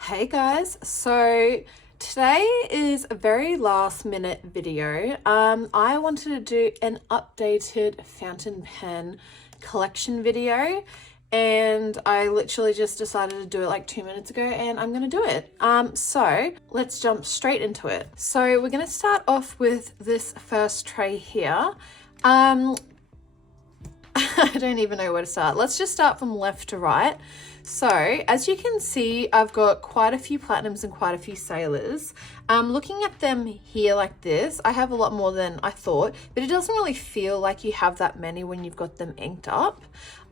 Hey guys, so today is a very last minute video. I wanted to do an updated fountain pen collection video and I literally just decided to do it like 2 minutes ago and I'm gonna do it. So let's jump straight into it. So we're gonna start off with this first tray here. I don't even know where to start. Let's just start from left to right. So as you can see, I've got quite a few platinums and quite a few sailors. Looking at them here like this, I have a lot more than I thought, but it doesn't really feel like you have that many when you've got them inked up.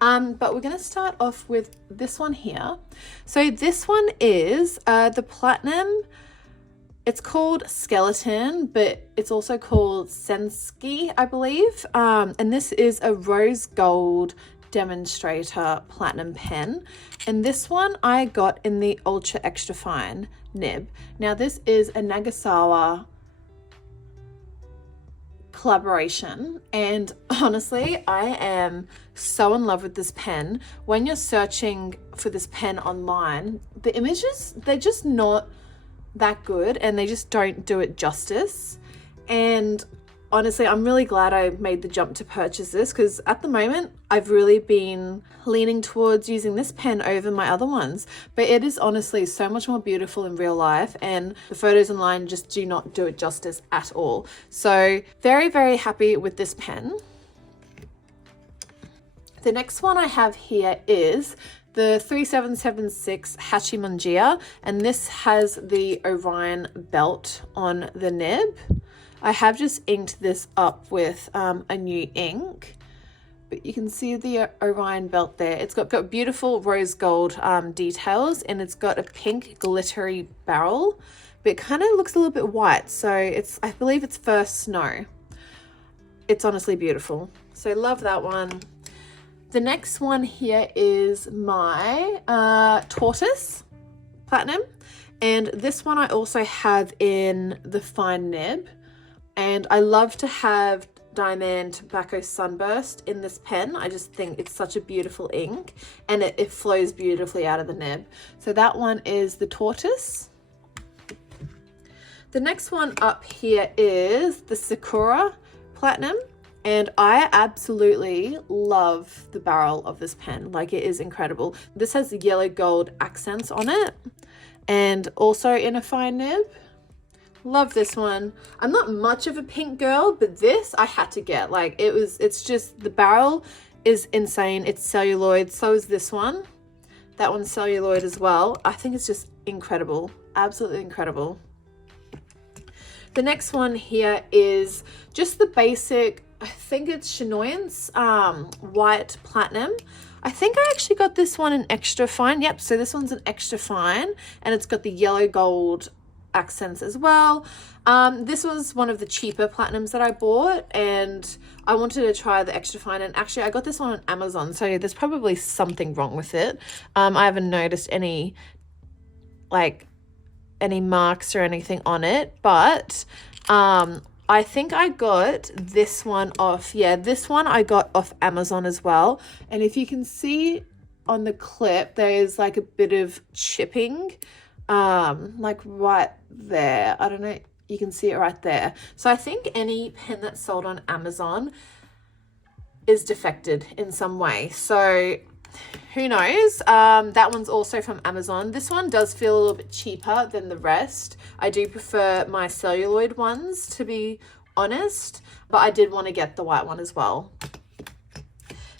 But we're going to start off with this one here. So this one is the platinum. It's called Skeleton, but it's also called Sensky, I believe. And this is a rose gold demonstrator platinum pen. And this one I got in the ultra extra fine nib. Now this is a Nagasawa collaboration, and honestly I am so in love with this pen. When you're searching for this pen online, the images, they're just not that good and they just don't do it justice. And honestly, I'm really glad I made the jump to purchase this, because at the moment I've really been leaning towards using this pen over my other ones, but it is honestly so much more beautiful in real life and the photos online just do not do it justice at all. So very, very happy with this pen. The next one I have here is the 3776 Hachimanjia, and this has the Orion belt on the nib. I have just inked this up with a new ink, but you can see the Orion belt there. It's got beautiful rose gold details, and it's got a pink glittery barrel, but it kind of looks a little bit white. So I believe it's First Snow. It's honestly beautiful. So love that one. The next one here is my Tortoise Platinum, and this one I also have in the fine nib. And I love to have Diamond Tobacco Sunburst in this pen. I just think it's such a beautiful ink, and it flows beautifully out of the nib. So that one is the Tortoise. The next one up here is the Sakura Platinum. And I absolutely love the barrel of this pen. Like, it is incredible. This has yellow gold accents on it and also in a fine nib. Love this one. I'm not much of a pink girl, but this I had to get. Like, it's just, the barrel is insane. It's celluloid. So is this one. That one's celluloid as well. I think it's just incredible. Absolutely incredible. The next one here is just the basic, I think it's Chenoyance white platinum. I think I actually got this one in extra fine. Yep, so this one's an extra fine, and it's got the yellow gold accents as well. This was one of the cheaper platinums that I bought, and I wanted to try the extra fine, and actually I got this one on Amazon, so there's probably something wrong with it. I haven't noticed any marks or anything on it, but I think I got this one off. Yeah, this one I got off Amazon as well. And if you can see on the clip, there's like a bit of chipping, like right there. I don't know, you can see it right there. So I think any pen that's sold on Amazon is defected in some way. So who knows? That one's also from Amazon. This one does feel a little bit cheaper than the rest. I do prefer my celluloid ones, to be honest, but I did want to get the white one as well.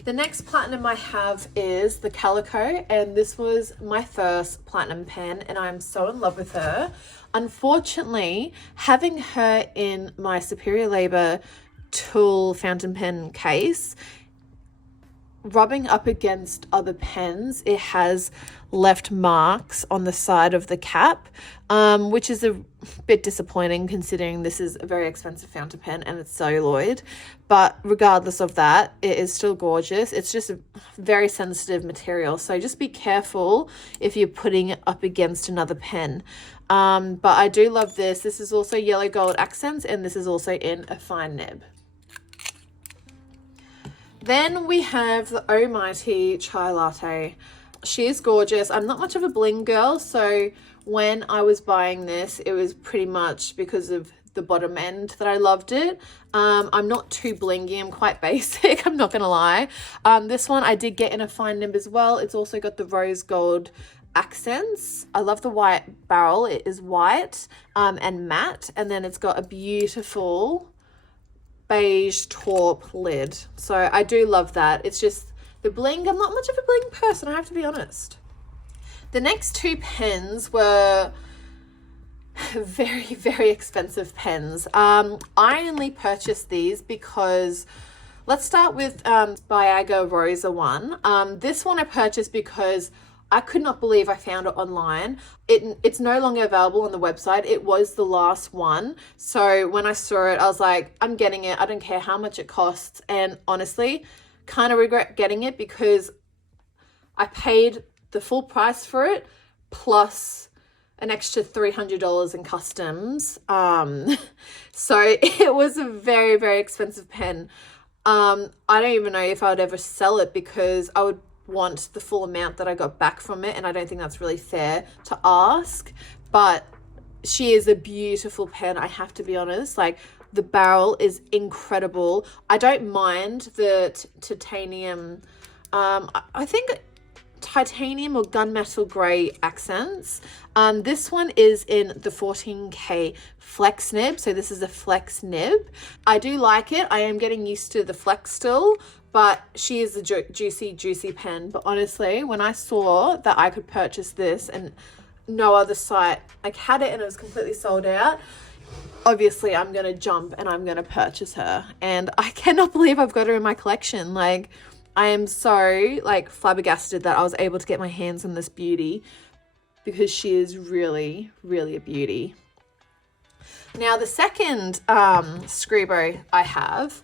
The next platinum I have is the Kaweco, and this was my first platinum pen, and I'm so in love with her. Unfortunately, having her in my Superior Labor Tool fountain pen case, rubbing up against other pens, it has left marks on the side of the cap, which is a bit disappointing considering this is a very expensive fountain pen and it's celluloid. But regardless of that, it is still gorgeous. It's just a very sensitive material, so just be careful if you're putting it up against another pen. But I do love this. This is also yellow gold accents, and this is also in a fine nib. Then we have the Almighty Chai Latte. She is gorgeous. I'm not much of a bling girl, so when I was buying this, it was pretty much because of the bottom end that I loved it. I'm not too blingy. I'm quite basic. I'm not gonna lie. This one I did get in a fine nib as well. It's also got the rose gold accents. I love the white barrel. It is white and matte, and then it's got a beautiful beige taupe lid. So I do love that. It's just the bling. I'm not much of a bling person, I have to be honest. The next two pens were very, very expensive pens. I only purchased these because, let's start with Biaga Rosa one. This one I purchased because I could not believe I found it online. It's no longer available on the website. It was the last one. So when I saw it, I was like, I'm getting it. I don't care how much it costs. And honestly, kind of regret getting it because I paid the full price for it plus an extra $300 in customs. So it was a very, very expensive pen. I don't even know if I would ever sell it because I would want the full amount that I got back from it, and I don't think that's really fair to ask. But she is a beautiful pen, I have to be honest. Like, the barrel is incredible. I don't mind the titanium, I think titanium or gunmetal gray accents. This one is in the 14K flex nib, so this is a flex nib. I do like it. I am getting used to the flex still, but she is a juicy pen. But honestly, when I saw that I could purchase this and no other site like had it and it was completely sold out, obviously I'm gonna jump and I'm gonna purchase her. And I cannot believe I've got her in my collection. Like, I am so like flabbergasted that I was able to get my hands on this beauty because she is really, really a beauty. Now the second Scribo I have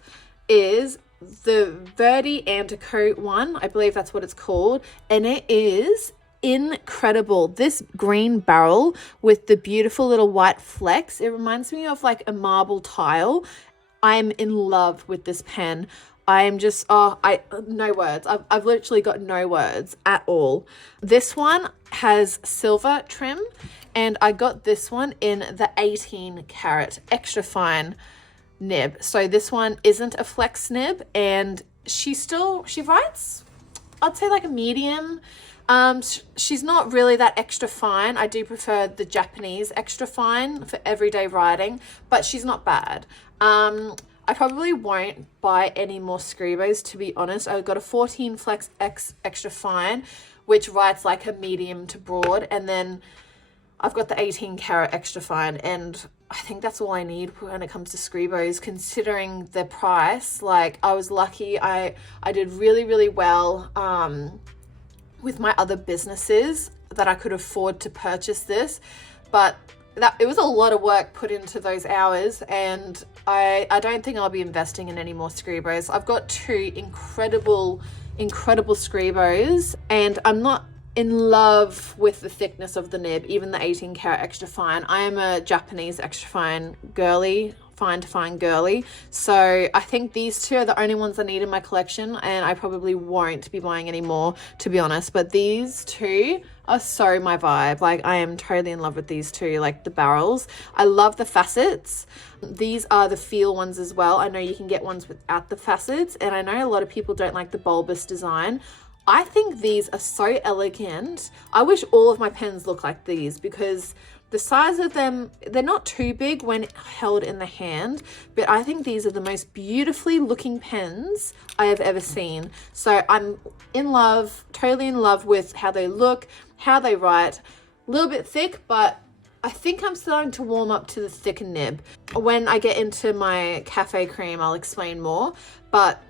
is the Verdi Antico one. I believe that's what it's called, and it is incredible. This green barrel with the beautiful little white flecks, it reminds me of like a marble tile. I'm in love with this pen. I am just, no words. I've literally got no words at all. This one has silver trim, and I got this one in the 18 karat extra fine nib. So this one isn't a flex nib, and she writes, I'd say like a medium. She's not really that extra fine. I do prefer the Japanese extra fine for everyday writing, but she's not bad. I probably won't buy any more Scribos, to be honest. I got a 14 Flex X extra fine, which writes like a medium to broad, and then I've got the 18 karat extra fine, and I think that's all I need when it comes to Scribos, considering the price. Like, I was lucky. I did really, really well with my other businesses that I could afford to purchase this, but it was a lot of work put into those hours, and I don't think I'll be investing in any more Scribos. I've got two incredible Scribos, and I'm not in love with the thickness of the nib, even the 18 karat extra fine. I am a Japanese extra fine girly, fine to fine girly, so I think these two are the only ones I need in my collection, and I probably won't be buying any more, to be honest. But these two are so my vibe. Like, I am totally in love with these two, like the barrels. I love the facets. These are the feel ones as well. I know you can get ones without the facets, and I know a lot of people don't like the bulbous design. I think these are so elegant. I wish all of my pens look like these because the size of them, they're not too big when held in the hand, but I think these are the most beautifully looking pens I have ever seen. So I'm in love, totally in love with how they look, how they write. A little bit thick, but I think I'm starting to warm up to the thicker nib. When I get into my cafe cream, I'll explain more, but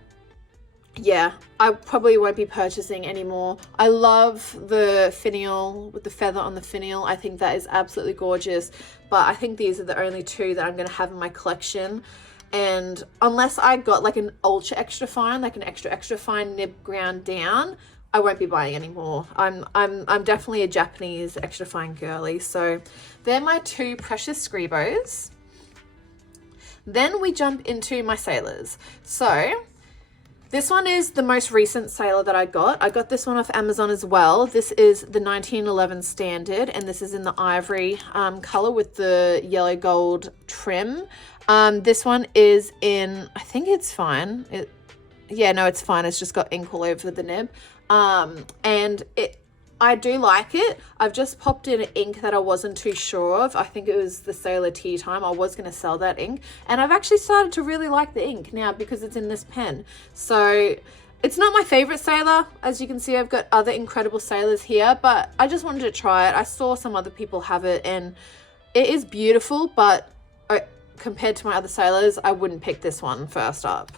yeah, I probably won't be purchasing anymore. I love the finial with the feather on the finial. I think that is absolutely gorgeous, but I think these are the only two that I'm going to have in my collection. And unless I got like an ultra extra fine, like an extra fine nib ground down, I won't be buying anymore. I'm definitely a Japanese extra fine girly. So they're my two precious Scribos. Then we jump into my sailors. So This one is the most recent Sailor that I got. I got this one off Amazon as well. This is the 1911 standard, and this is in the ivory color with the yellow gold trim. This one is in, I think it's fine. Yeah, no, it's fine. It's just got ink all over the nib. And I do like it. I've just popped in an ink that I wasn't too sure of. I think it was the Sailor Tea Time. I was going to sell that ink. And I've actually started to really like the ink now because it's in this pen. So it's not my favorite Sailor. As you can see, I've got other incredible Sailors here, but I just wanted to try it. I saw some other people have it and it is beautiful, but compared to my other Sailors, I wouldn't pick this one first up.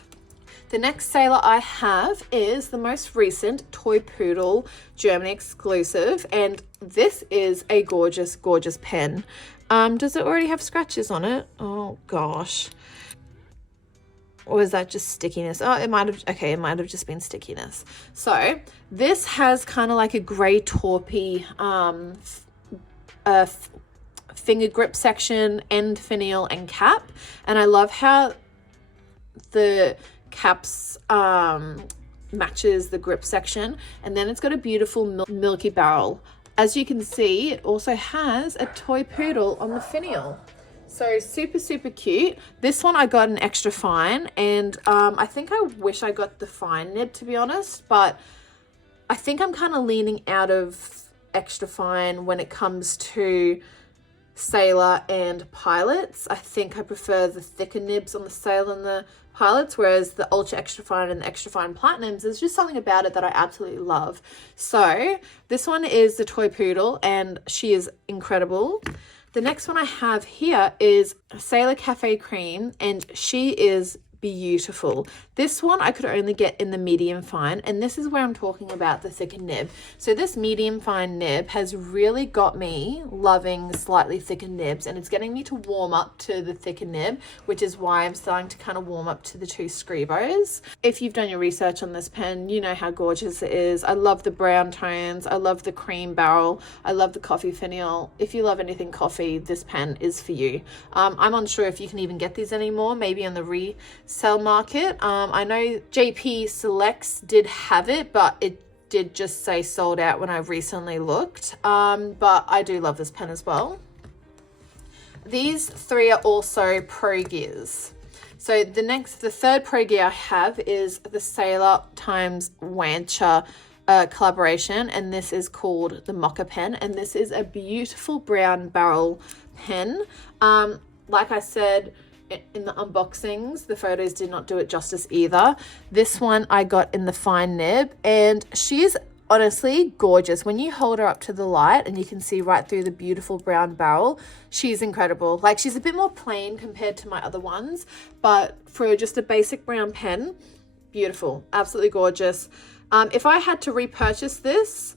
The next Sailor I have is the most recent Toy Poodle Germany exclusive, and this is a gorgeous, gorgeous pen. Does it already have scratches on it? Oh gosh. Or is that just stickiness? Oh, it might have, okay, it might have just been stickiness. So this has kind of like a grey taupey finger grip section, end finial and cap, and I love how the caps matches the grip section, and then it's got a beautiful milky barrel. As you can see, it also has a toy poodle on the finial, so super, super cute. This one I got an extra fine, and I think I wish I got the fine nib, to be honest, but I think I'm kind of leaning out of extra fine when it comes to Sailor and Pilots. I think I prefer the thicker nibs on the Sailor and the Pilots, whereas the ultra extra fine and the extra fine platinums, there's just something about it that I absolutely love. So this one is the Toy Poodle, and she is incredible. The next one I have here is Sailor Cafe Cream, and she is beautiful. This one I could only get in the medium fine, and this is where I'm talking about the thicker nib. So this medium fine nib has really got me loving slightly thicker nibs, and it's getting me to warm up to the thicker nib, which is why I'm starting to kind of warm up to the two Scribos. If you've done your research on this pen, you know how gorgeous it is. I love the brown tones, I love the cream barrel, I love the coffee finial. If you love anything coffee, this pen is for you. I'm unsure if you can even get these anymore, maybe on the resale market. I know JP Selects did have it, but it did just say sold out when I recently looked. But I do love this pen as well. These three are also Pro Gears. So the third Pro Gear I have is the Sailor times Wancher collaboration, and this is called the Mocha pen, and this is a beautiful brown barrel pen. Like I said in the unboxings, the photos did not do it justice either. This one I got in the fine nib, and she is honestly gorgeous. When you hold her up to the light and you can see right through the beautiful brown barrel, she's incredible. Like, she's a bit more plain compared to my other ones, but for just a basic brown pen, beautiful, absolutely gorgeous. If I had to repurchase this,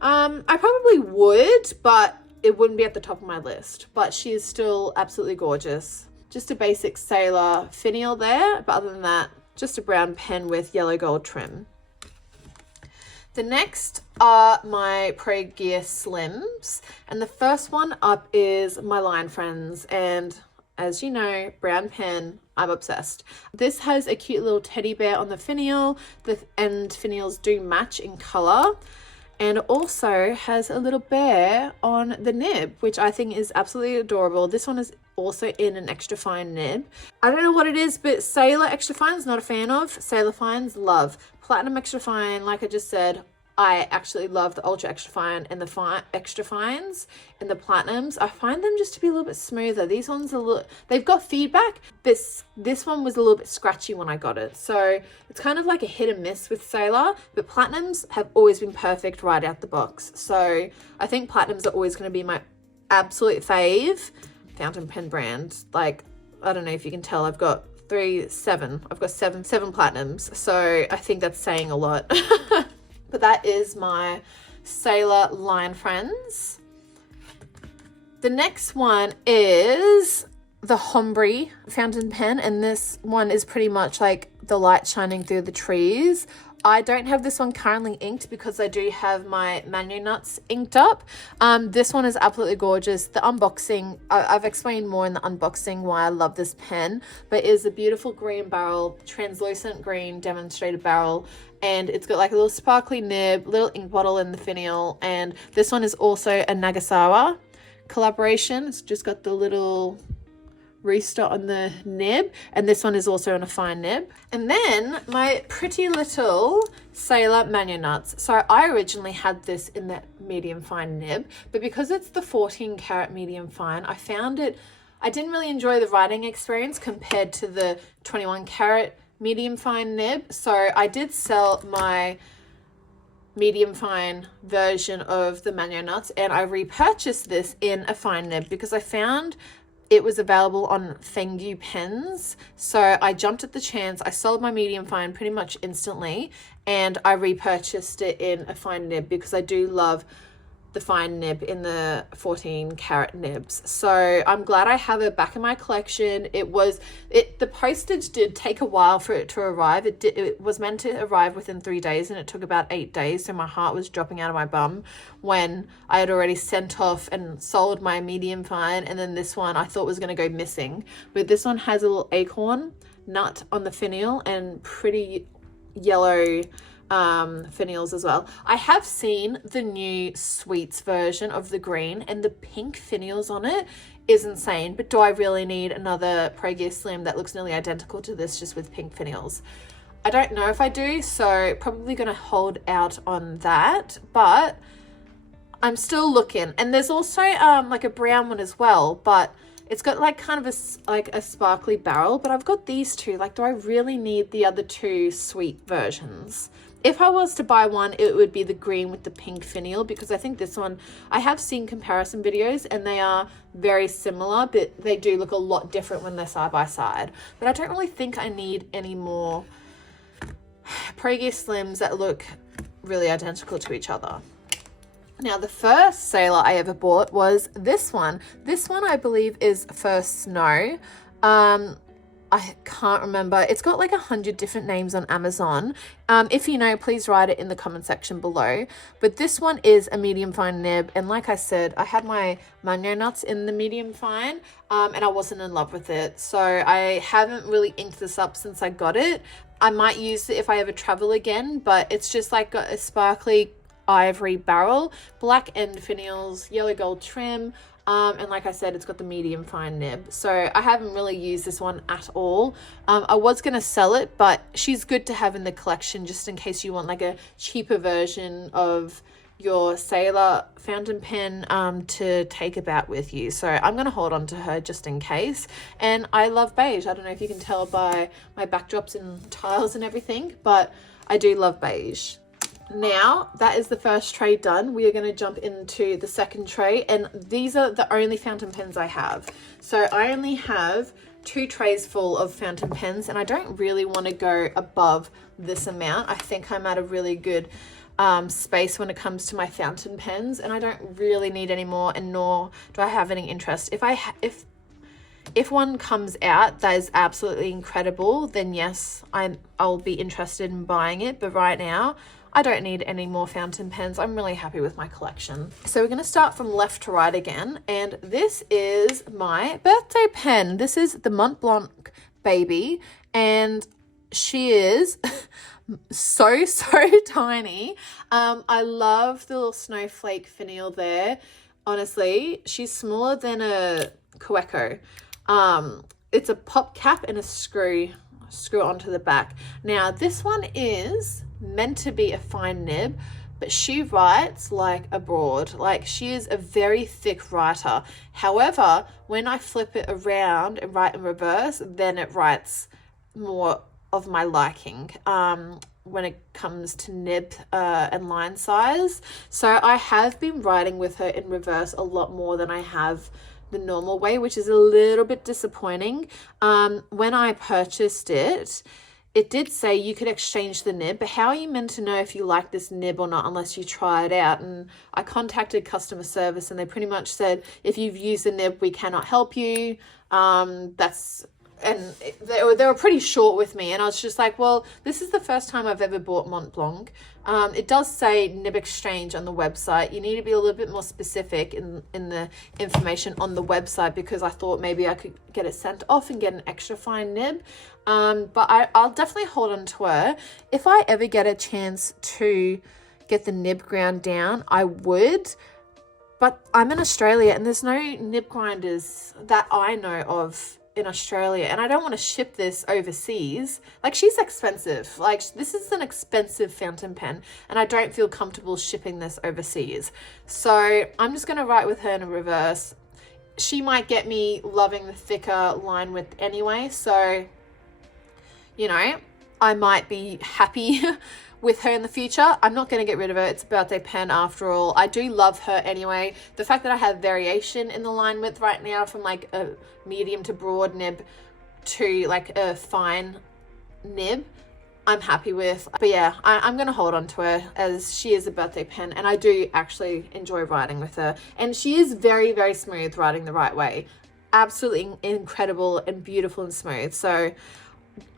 I probably would, but it wouldn't be at the top of my list. But she is still absolutely gorgeous. Just a basic Sailor finial there, but other than that, just a brown pen with yellow gold trim. The next are my Pro Gear Slims, and the first one up is my Line Friends, and as you know, brown pen, I'm obsessed. This has a cute little teddy bear on the finial. The end finials do match in color, and also has a little bear on the nib, which I think is absolutely adorable. This one is also in an extra fine nib. I don't know what it is, but Sailor extra fines, not a fan of. Sailor fines, love. Platinum extra fine, like I just said, I actually love the ultra extra fine and the extra fines and the platinums. I find them just to be a little bit smoother. These ones they've got feedback. This one was a little bit scratchy when I got it. So it's kind of like a hit and miss with Sailor, but platinums have always been perfect right out the box. So I think platinums are always going to be my absolute fave fountain pen brand. Like, I don't know if you can tell, I've got seven platinums. So I think that's saying a lot. But that is my Sailor Line Friends. The next one is the Hombre fountain pen, and this one is pretty much like the light shining through the trees I don't have this one currently inked because I do have my Mango Nuts inked up. This one is absolutely gorgeous. The unboxing, I've explained more in the unboxing why I love this pen, but it is a beautiful green barrel, translucent green demonstrator barrel, and it's got like a little sparkly nib, little ink bottle in the finial, and this one is also a Nagasawa collaboration. It's just got the little rooster on the nib, and this one is also on a fine nib. And then my pretty little Sailor Mango Nuts. So I originally had this in that medium fine nib, but because it's the 14 karat medium fine, I didn't really enjoy the writing experience compared to the 21 karat medium fine nib. So I did sell my medium fine version of the Mango Nuts, and I repurchased this in a fine nib because I found it was available on Fengyu pens. So I jumped at the chance. I sold my medium fine pretty much instantly, and I repurchased it in a fine nib because I do love the fine nib in the 14 karat nibs. So I'm glad I have it back in my collection. The postage did take a while for it to arrive. It was meant to arrive within 3 days, and it took about 8 days. So my heart was dropping out of my bum when I had already sent off and sold my medium fine. And then this one I thought was going to go missing, but this one has a little acorn nut on the finial and pretty yellow finials as well. I have seen the new sweets version of the green, and the pink finials on it is insane, but do I really need another Pro Gear Slim that looks nearly identical to this just with pink finials? I don't know if I do, so probably going to hold out on that, but I'm still looking. And there's also like a brown one as well, but it's got like kind of a sparkly barrel, but I've got these two. Like, do I really need the other two sweet versions? If I was to buy one, it would be the green with the pink finial, because I think this one, I have seen comparison videos and they are very similar, but they do look a lot different when they're side by side. But I don't really think I need any more Pro Gear Slims that look really identical to each other. Now, the first Sailor I ever bought was this one. This one, I believe, is First Snow. I can't remember. It's got like 100 different names on Amazon. If you know, please write it in the comment section below. But this one is a medium fine nib. And like I said, I had my Mango Nuts in the medium fine, and I wasn't in love with it. So I haven't really inked this up since I got it. I might use it if I ever travel again, but it's just like got a sparkly ivory barrel, black end finials, yellow gold trim, and like I said, it's got the medium fine nib. So I haven't really used this one at all. I was going to sell it, but she's good to have in the collection just in case you want like a cheaper version of your Sailor fountain pen to take about with you. So I'm going to hold on to her just in case. And I love beige. I don't know if you can tell by my backdrops and tiles and everything, but I do love beige. Now, that is the first tray done. We are going to jump into the second tray, and these are the only fountain pens I have. So I only have 2 trays full of fountain pens, and I don't really want to go above this amount. I think I'm at a really good space when it comes to my fountain pens, and I don't really need any more, and nor do I have any interest. If one comes out that is absolutely incredible, then yes, I'll be interested in buying it. But right now, I don't need any more fountain pens. I'm really happy with my collection. So we're going to start from left to right again. And this is my birthday pen. This is the Montblanc Baby. And she is so tiny. I love the little snowflake finial there. Honestly, she's smaller than a Kaweco. It's a pop cap and a screw onto the back. Now, this one is meant to be a fine nib, but she writes like a broad. Like, she is a very thick writer. However, when I flip it around and write in reverse, then it writes more of my liking when it comes to nib and line size. So I have been writing with her in reverse a lot more than I have the normal way, which is a little bit disappointing. When I purchased it, it did say you could exchange the nib, but how are you meant to know if you like this nib or not unless you try it out? And I contacted customer service, and they pretty much said, if you've used the nib, we cannot help you. That's and they were pretty short with me, and I was just like, well, this is the first time I've ever bought Montblanc. It does say nib exchange on the website. You need to be a little bit more specific in the information on the website, because I thought maybe I could get it sent off and get an extra fine nib. But I'll definitely hold on to her. If I ever get a chance to get the nib ground down, I would. But I'm in Australia and there's no nib grinders that I know of in Australia, and I don't want to ship this overseas. Like, she's expensive. Like, this is an expensive fountain pen, and I don't feel comfortable shipping this overseas. So I'm just going to write with her in a reverse. She might get me loving the thicker line width anyway, so, you know, I might be happy with her in the future. I'm not going to get rid of her. It's a birthday pen after all. I do love her anyway. The fact that I have variation in the line width right now from like a medium to broad nib to like a fine nib, I'm happy with. But yeah, I'm going to hold on to her as she is a birthday pen, and I do actually enjoy writing with her. And she is very, very smooth writing the right way. Absolutely incredible and beautiful and smooth. So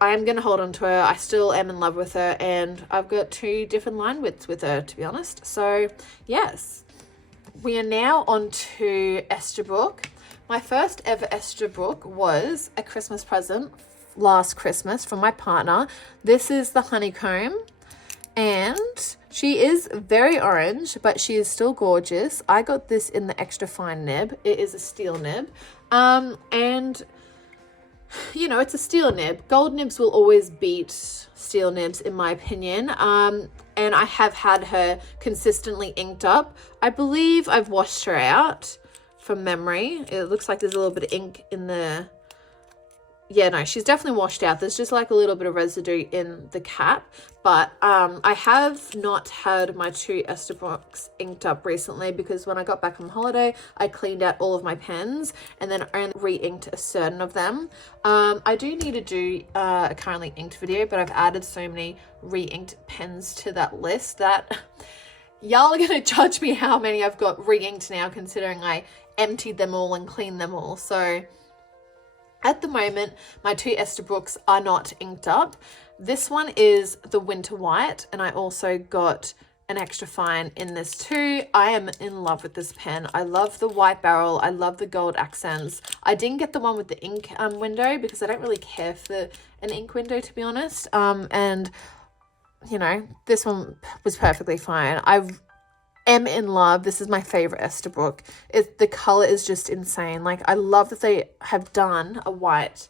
I am going to hold on to her. I still am in love with her, and I've got 2 different line widths with her, to be honest. So yes, we are now on to Esterbrook. My first ever Esterbrook was a Christmas present last Christmas from my partner. This is the honeycomb, and she is very orange, but she is still gorgeous. I got this in the extra fine nib. It is a steel nib, and you know, it's a steel nib. Gold nibs will always beat steel nibs, in my opinion. And I have had her consistently inked up. I believe I've washed her out from memory. It looks like there's a little bit of ink in the... Yeah, no, she's definitely washed out. There's just like a little bit of residue in the cap. But I have not had my 2 Esterbrooks inked up recently, because when I got back from holiday, I cleaned out all of my pens and then only re-inked a certain of them. I do need to do a currently inked video, but I've added so many re-inked pens to that list that y'all are going to judge me how many I've got re-inked now, considering I emptied them all and cleaned them all. So at the moment, my 2 Esterbrooks are not inked up. This one is the Winter White, and I also got an extra fine in this too. I am in love with this pen. I love the white barrel. I love the gold accents. I didn't get the one with the ink window because I don't really care for an ink window, to be honest. And, you know, this one was perfectly fine. I am in love. This is my favorite Esterbrook. The color is just insane. Like, I love that they have done a white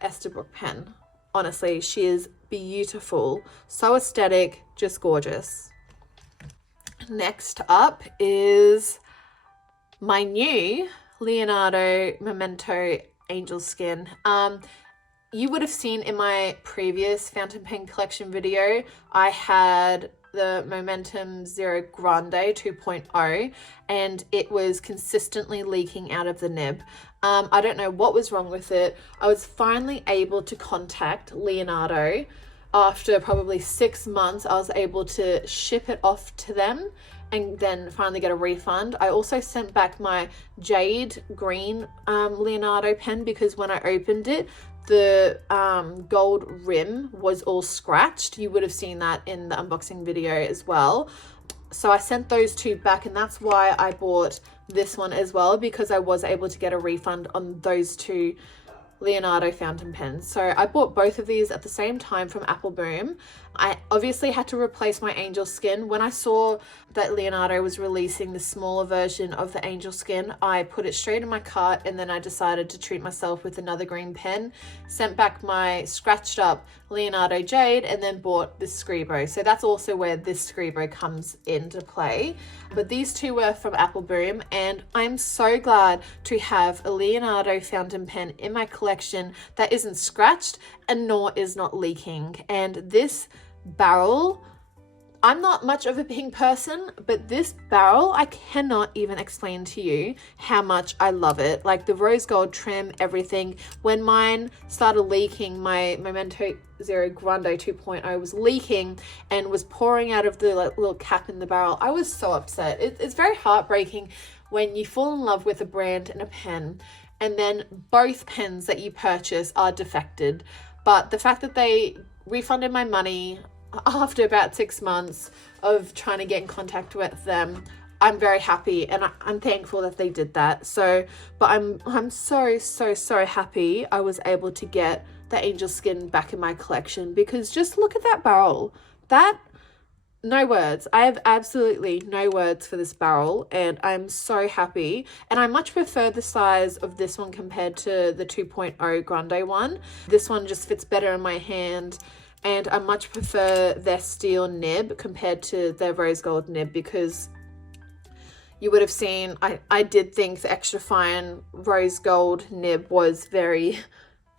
Esterbrook pen. Honestly, she is beautiful, so aesthetic, just gorgeous. Next up is my new Leonardo Memento Angel Skin. You would have seen in my previous fountain pen collection video, I had the Momentum Zero Grande 2.0, and it was consistently leaking out of the nib. I don't know what was wrong with it. I was finally able to contact Leonardo. After probably 6 months, I was able to ship it off to them and then finally get a refund. I also sent back my jade green Leonardo pen, because when I opened it, the gold rim was all scratched. You would have seen that in the unboxing video as well. So I sent those 2 back, and that's why I bought this one as well, because I was able to get a refund on those 2 Leonardo fountain pens. So I bought both of these at the same time from Apple Boom. I obviously had to replace my Angel Skin. When I saw that Leonardo was releasing the smaller version of the Angel Skin, I put it straight in my cart, and then I decided to treat myself with another green pen, sent back my scratched up Leonardo Jade, and then bought this Scribo. So that's also where this Scribo comes into play. But these 2 were from Apple Boom, and I'm so glad to have a Leonardo fountain pen in my collection that isn't scratched and nor is not leaking. And this barrel, I'm not much of a pink person, but this barrel, I cannot even explain to you how much I love it. Like the rose gold trim, everything. When mine started leaking, my Memento Zero Grande 2.0 was leaking and was pouring out of the little cap in the barrel. I was so upset. It's very heartbreaking when you fall in love with a brand and a pen and then both pens that you purchase are defected. But the fact that they refunded my money after about 6 months of trying to get in contact with them, I'm very happy, and I'm thankful that they did that. So, but I'm so happy I was able to get the angel skin back in my collection, because just look at that barrel. That, no words. I have absolutely no words for this barrel, and I'm so happy. And I much prefer the size of this one compared to the 2.0 Grande one. This one just fits better in my hand, and I much prefer their steel nib compared to their rose gold nib, because you would have seen, I did think the extra fine rose gold nib was very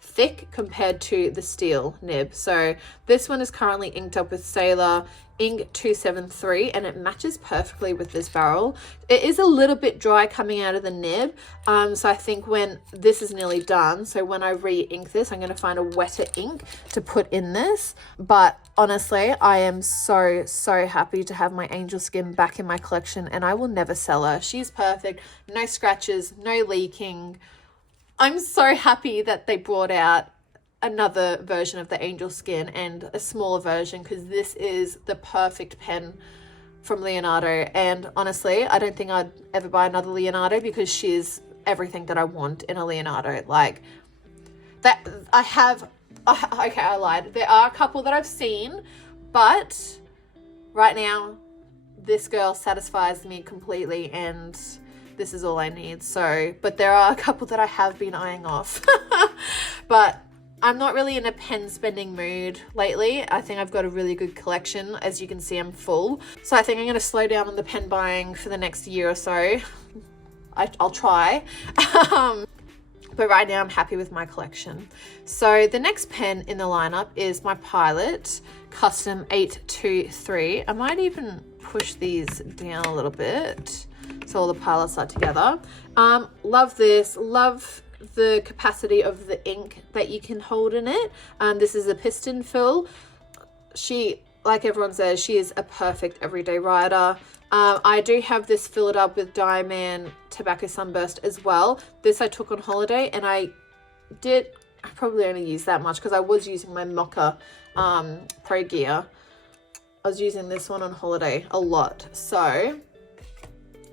thick compared to the steel nib. So this one is currently inked up with Sailor Ink 273, and it matches perfectly with this barrel. It is a little bit dry coming out of the nib, so I think when this is nearly done, so when I re-ink this, I'm going to find a wetter ink to put in this. But honestly, I am so happy to have my angel skin back in my collection, and I will never sell her. She's perfect, no scratches, no leaking. I'm so happy that they brought out another version of the angel skin and a smaller version, because this is the perfect pen from Leonardo. And honestly, I don't think I'd ever buy another Leonardo, because she's everything that I want in a Leonardo. Like that, okay, I lied. There are a couple that I've seen, but right now this girl satisfies me completely, and this is all I need. So, but there are a couple that I have been eyeing off. But I'm not really in a pen spending mood lately. I think I've got a really good collection. As you can see, I'm full. So I think I'm going to slow down on the pen buying for the next year or so. I'll try. But right now I'm happy with my collection. So the next pen in the lineup is my Pilot Custom 823. I might even push these down a little bit so all the pilots are together. Love this. Love the capacity of the ink that you can hold in it. This is a piston fill. She, like everyone says, she is a perfect everyday writer. I do have this filled up with Diamond Tobacco Sunburst as well. This I took on holiday, and I probably only used that much because I was using my Mocha Pro Gear. I was using this one on holiday a lot. So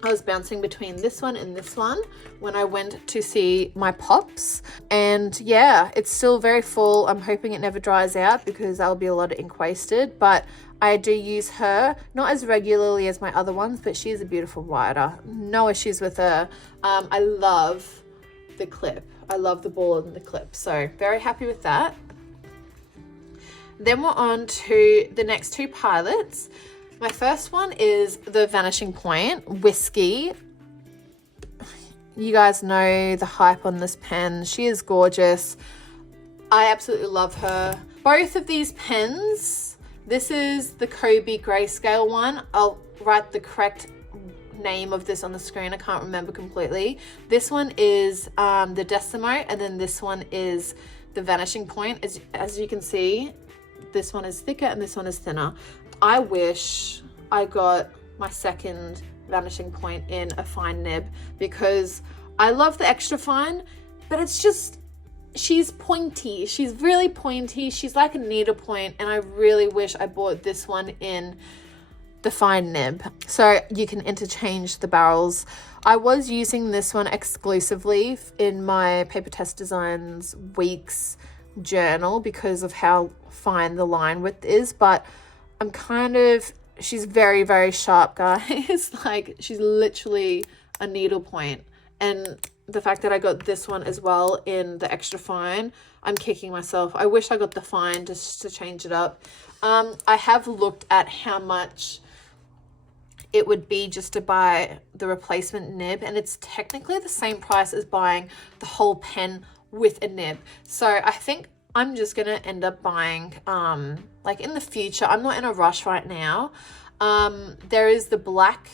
I was bouncing between this one and this one when I went to see my pops. And yeah, it's still very full. I'm hoping it never dries out, because that'll be a lot of ink wasted. But I do use her, not as regularly as my other ones, but she's a beautiful writer. No issues with her. I love the clip. I love the ball and the clip. So very happy with that. Then we're on to the next two pilots. My first one is the Vanishing Point Whiskey. You guys know the hype on this pen. She is gorgeous. I absolutely love her. Both of these pens, this is the Kobe Grayscale one. I'll write the correct name of this on the screen. I can't remember completely. This one is the Decimo, and then this one is the Vanishing Point. As you can see, this one is thicker and this one is thinner. I wish I got my second Vanishing Point in a fine nib, because I love the extra fine, but it's just, she's pointy. She's really pointy. She's like a needlepoint, and I really wish I bought this one in the fine nib so you can interchange the barrels. I was using this one exclusively in my Paper Test Designs Weeks journal because of how fine the line width is, but I'm kind of, she's very sharp, guys. Like, she's literally a needlepoint. And the fact that I got this one as well in the extra fine, I'm kicking myself. I wish I got the fine just to change it up. I have looked at how much it would be just to buy the replacement nib, and it's technically the same price as buying the whole pen with a nib. So I think I'm just gonna end up buying, like in the future, I'm not in a rush right now. There is the black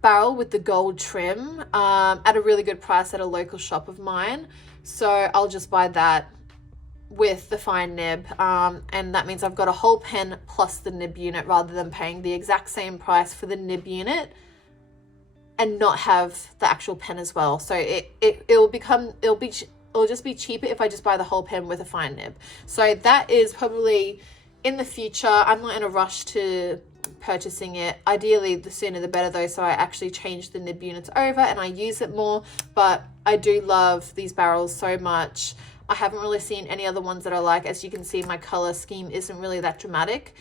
barrel with the gold trim at a really good price at a local shop of mine. So I'll just buy that with the fine nib. And that means I've got a whole pen plus the nib unit, rather than paying the exact same price for the nib unit and not have the actual pen as well. So it'll just be cheaper if I just buy the whole pen with a fine nib. So that is probably in the future. I'm not in a rush to purchasing it. Ideally, the sooner the better though, so I actually change the nib units over and I use it more. But I do love these barrels so much. I haven't really seen any other ones that I like. As you can see, my color scheme isn't really that dramatic,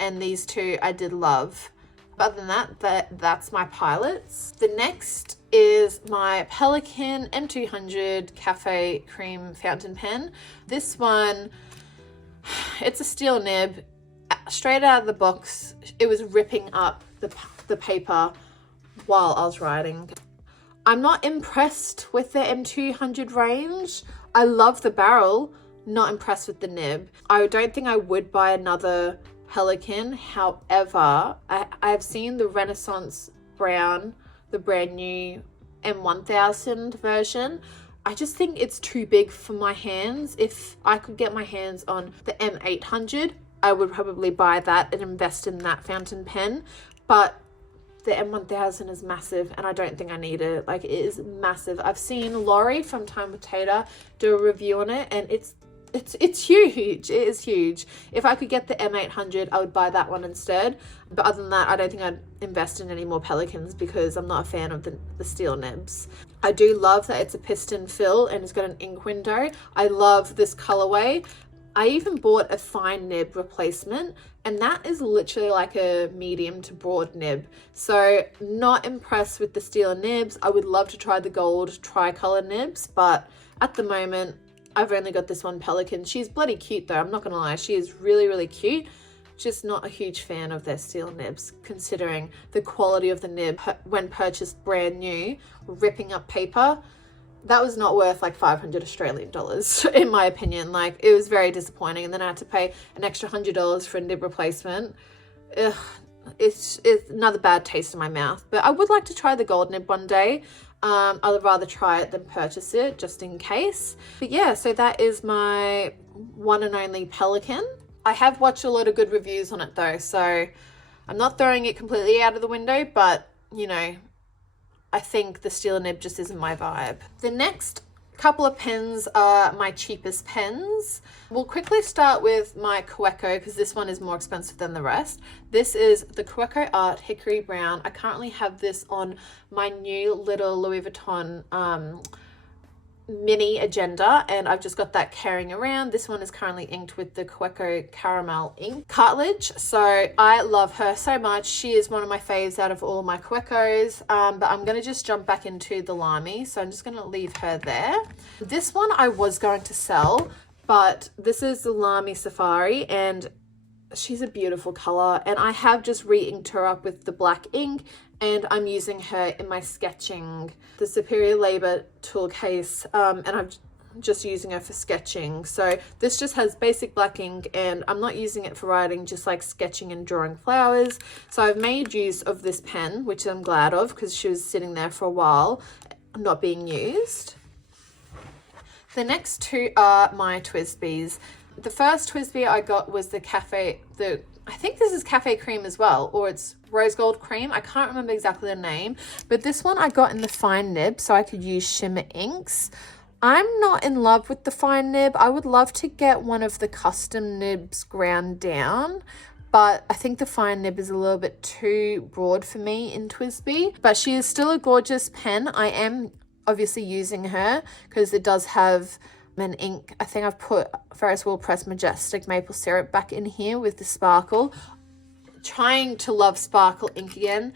and these two I did love. Other than that's my pilots. The next is my Pelikan M200 Cafe Cream Fountain Pen. This one, it's a steel nib. Straight out of the box, it was ripping up the paper while I was writing. I'm not impressed with the M200 range. I love the barrel, not impressed with the nib. I don't think I would buy another Pelikan. However, I've seen the Renaissance Brown, the brand new M1000 version. I just think it's too big for my hands. If I could get my hands on the M800, I would probably buy that and invest in that fountain pen. But the M1000 is massive and I don't think I need it. Like, it is massive. I've seen Laurie from Time with Tater do a review on it and it's huge. It is huge. If I could get the M800, I would buy that one instead. But other than that, I don't think I'd invest in any more Pelikans because I'm not a fan of the steel nibs. I do love that it's a piston fill and it's got an ink window. I love this colorway. I even bought a fine nib replacement and that is literally like a medium to broad nib. So not impressed with the steel nibs. I would love to try the gold tricolor nibs, but at the moment, I've only got this one Pelikan. She's bloody cute though, I'm not gonna lie. She is really, really cute. Just not a huge fan of their steel nibs, considering the quality of the nib when purchased brand new, ripping up paper. That was not worth like 500 Australian dollars, in my opinion. Like, it was very disappointing. And then I had to pay an extra $100 for a nib replacement. Ugh, it's another bad taste in my mouth. But I would like to try the gold nib one day. I'd rather try it than purchase it, just in case. But yeah, so that is my one and only Pelikan. I have watched a lot of good reviews on it though, so I'm not throwing it completely out of the window, but you know, I think the steel nib just isn't my vibe. The next couple of pens are my cheapest pens. We'll quickly start with my Kaweco because this one is more expensive than the rest. This is the Kaweco Art Hickory Brown. I currently have this on my new little Louis Vuitton mini agenda and I've just got that carrying around. This one is currently inked with the Kaweco caramel ink cartilage, so I love her so much. She is one of my faves out of all my Kawecos, but I'm going to just jump back into the Lamy, so I'm just going to leave her there. This one I was going to sell, but this is the Lamy Safari and she's a beautiful color and I have just re-inked her up with the black ink and I'm using her in my sketching, the Superior Labor tool case, and I'm just using her for sketching. So this just has basic black ink and I'm not using it for writing, just like sketching and drawing flowers. So I've made use of this pen, which I'm glad of because she was sitting there for a while not being used. The next two are my Twisbis. The first Twisbi I got was the I think this is Cafe Cream as well, or it's Rose Gold Cream. I can't remember exactly the name, but this one I got in the fine nib so I could use shimmer inks. I'm not in love with the fine nib. I would love to get one of the custom nibs ground down, but I think the fine nib is a little bit too broad for me in Twisbi. But she is still a gorgeous pen. I am obviously using her because it does have an ink. I think I've put Ferris Wheel Press Majestic Maple Syrup back in here with the sparkle. Trying to love sparkle ink again.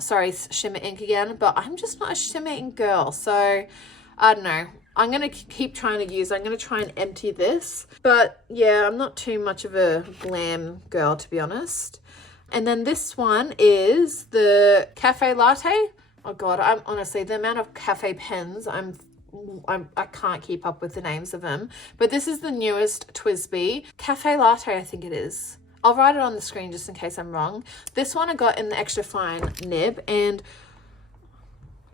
Sorry, shimmer ink again, but I'm just not a shimmer ink girl. So I don't know. I'm going to keep trying to use it. I'm going to try and empty this. But yeah, I'm not too much of a glam girl, to be honest. And then this one is the Cafe Latte. Oh God, I'm honestly, the amount of cafe pens, I can't keep up with the names of them. But this is the newest Twisbi. Cafe Latte, I think it is. I'll write it on the screen just in case I'm wrong. This one I got in the extra fine nib and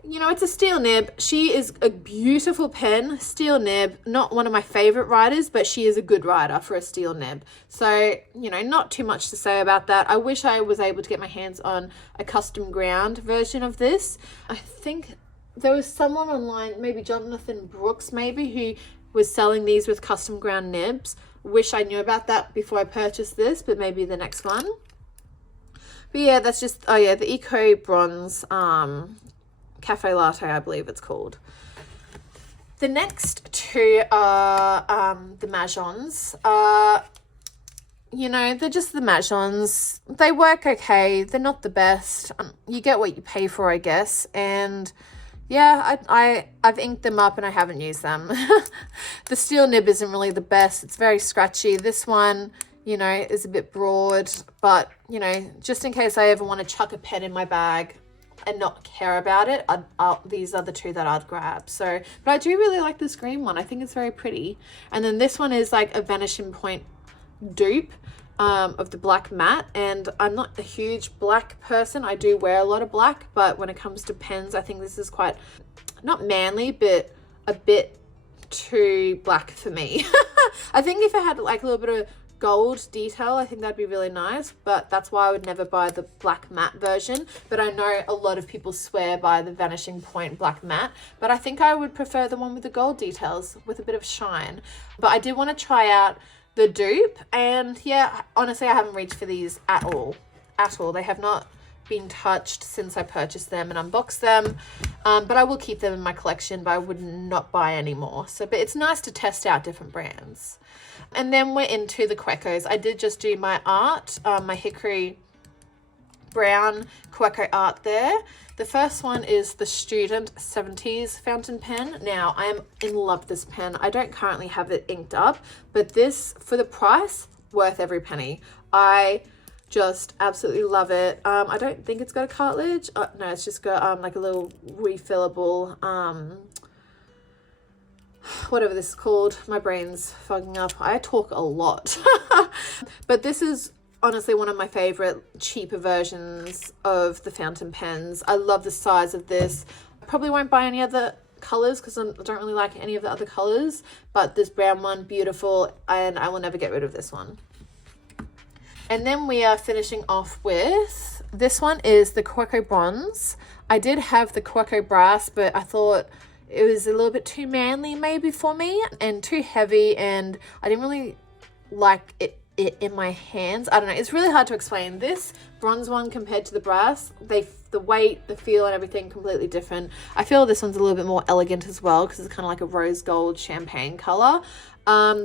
you know, it's a steel nib. She is a beautiful pen, steel nib, not one of my favorite writers, but she is a good writer for a steel nib. So, you know, not too much to say about that. I wish I was able to get my hands on a custom ground version of this. I think there was someone online, maybe Jonathan Brooks maybe, who was selling these with custom ground nibs. Wish I knew about that before I purchased this, but maybe the next one. But yeah, that's just, oh yeah, the Eco Bronze Cafe Latte, I believe it's called. The next two are the Majons. You know, they're just the Majons. They work okay. They're not the best. You get what you pay for, I guess. And yeah, I've inked them up and I haven't used them. The steel nib isn't really the best. It's very scratchy. This one, you know, is a bit broad, but, you know, just in case I ever want to chuck a pen in my bag and not care about it, these are the two that I'd grab. So, but I do really like this green one. I think it's very pretty. And then this one is like a Vanishing Point dupe of the black matte, and I'm not a huge black person. I do wear a lot of black, but when it comes to pens, I think this is quite, not manly, but a bit too black for me. I think if I had like a little bit of gold detail, I think that'd be really nice, but that's why I would never buy the black matte version. But I know a lot of people swear by the Vanishing Point black matte, but I think I would prefer the one with the gold details with a bit of shine. But I did want to try out the dupe, and yeah, honestly, I haven't reached for these at all. They have not been touched since I purchased them and unboxed them, but I will keep them in my collection, but I would not buy any more. So, but it's nice to test out different brands. And then we're into the Kawecos. I did just do my art, my hickory brown Kaweco art there. The first one is the Student 70s fountain pen. Now, I am in love with this pen. I don't currently have it inked up, but this, for the price, worth every penny. I just absolutely love it. I don't think it's got a cartridge. No, it's just got like a little refillable, whatever this is called. My brain's fogging up. I talk a lot. But this is honestly one of my favorite cheaper versions of the fountain pens. I love the size of this. I probably won't buy any other colors because I don't really like any of the other colors, but this brown one, beautiful, and I will never get rid of this one. And then we are finishing off with, this one is the Kaweco Bronze. I did have the Kaweco Brass, but I thought it was a little bit too manly maybe for me and too heavy, and I didn't really like it in my hands. I don't know, it's really hard to explain. This bronze one compared to the brass, the weight, the feel and everything completely different. I feel this one's a little bit more elegant as well because it's kind of like a rose gold champagne color.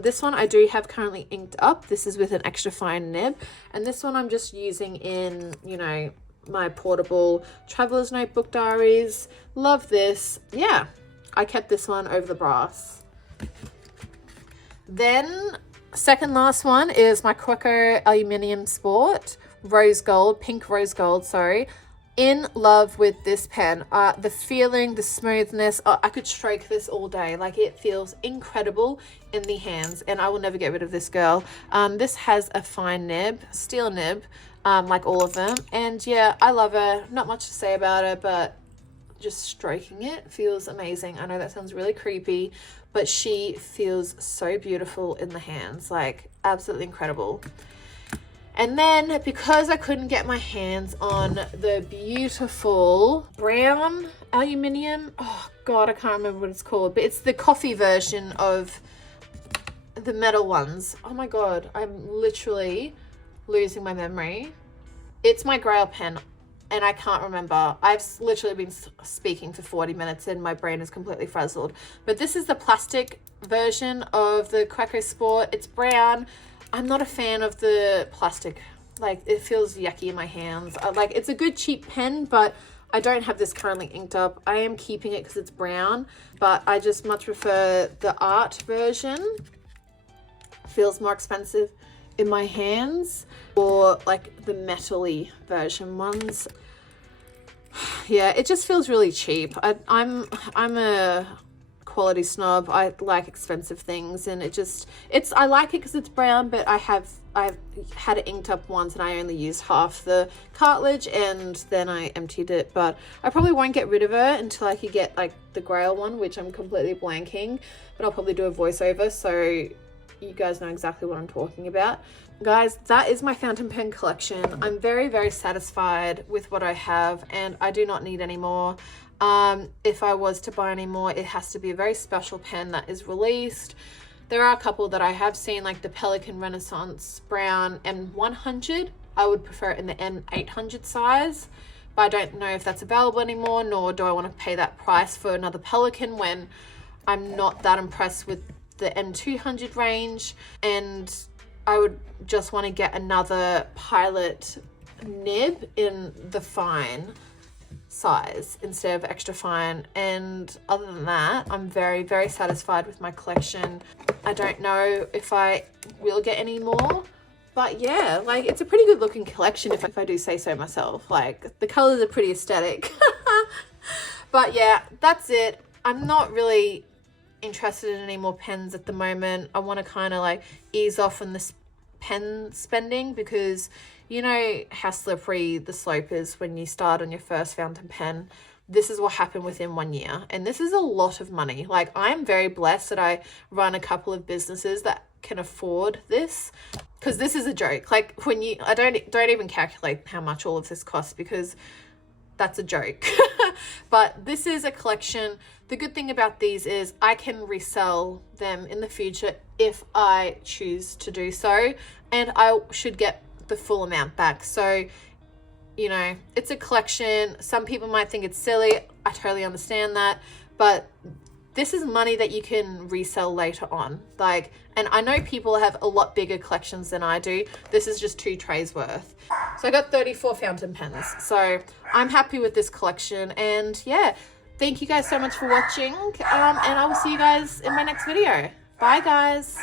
This one I do have currently inked up. This is with an extra fine nib, and this one I'm just using in, you know, my portable traveler's notebook diaries. Love this. Yeah, I kept this one over the brass. Then second last one is my Kaweco Aluminium Sport rose gold, pink rose gold, sorry. In love with this pen. The feeling, the smoothness, I could stroke this all day. Like, it feels incredible in the hands, and I will never get rid of this girl. This has a fine nib, steel nib, like all of them, and yeah, I love her. Not much to say about her, but just stroking it feels amazing. I know that sounds really creepy, but she feels so beautiful in the hands, like absolutely incredible. And then because I couldn't get my hands on the beautiful brown aluminium, oh god, I can't remember what it's called, but it's the coffee version of the metal ones. Oh my god, I'm literally losing my memory. It's my Grail pen and I can't remember. I've literally been speaking for 40 minutes and my brain is completely frazzled. But this is the plastic version of the Kaweco Sport. It's brown. I'm not a fan of the plastic. Like, it feels yucky in my hands. Like, it's a good cheap pen, but I don't have this currently inked up. I am keeping it because it's brown, but I just much prefer the art version. Feels more expensive in my hands, or like the metal-y version ones. Yeah, it just feels really cheap. I'm a quality snob. I like expensive things, and I like it because it's brown, but I've had it inked up once and I only used half the cartilage and then I emptied it. But I probably won't get rid of it until I could get like the Grail one, which I'm completely blanking, but I'll probably do a voiceover so you guys know exactly what I'm talking about. Guys, that is my fountain pen collection. I'm very, very satisfied with what I have, and I do not need any more. If I was to buy any more, it has to be a very special pen that is released. There are a couple that I have seen, like the Pelikan Renaissance Brown M100. I would prefer it in the M800 size, but I don't know if that's available anymore, nor do I want to pay that price for another Pelikan when I'm not that impressed with the M200 range. And I would just want to get another Pilot nib in the fine size instead of extra fine. And other than that, I'm very, very satisfied with my collection. I don't know if I will get any more, but yeah, like it's a pretty good looking collection if I do say so myself. Like the colors are pretty aesthetic. But yeah, that's it. I'm not really interested in any more pens at the moment. I want to kind of like ease off on this pen spending, because you know how slippery the slope is when you start on your first fountain pen. This is what happened within 1 year, and this is a lot of money. Like I am very blessed that I run a couple of businesses that can afford this, because this is a joke. Like when I don't even calculate how much all of this costs, because that's a joke. But this is a collection. The good thing about these is I can resell them in the future if I choose to do so, and I should get the full amount back. So, you know, it's a collection. Some people might think it's silly. I totally understand that, but this is money that you can resell later on. Like, and I know people have a lot bigger collections than I do. This is just 2 trays worth. So I got 34 fountain pens. So I'm happy with this collection. And yeah, thank you guys so much for watching. And I will see you guys in my next video. Bye guys.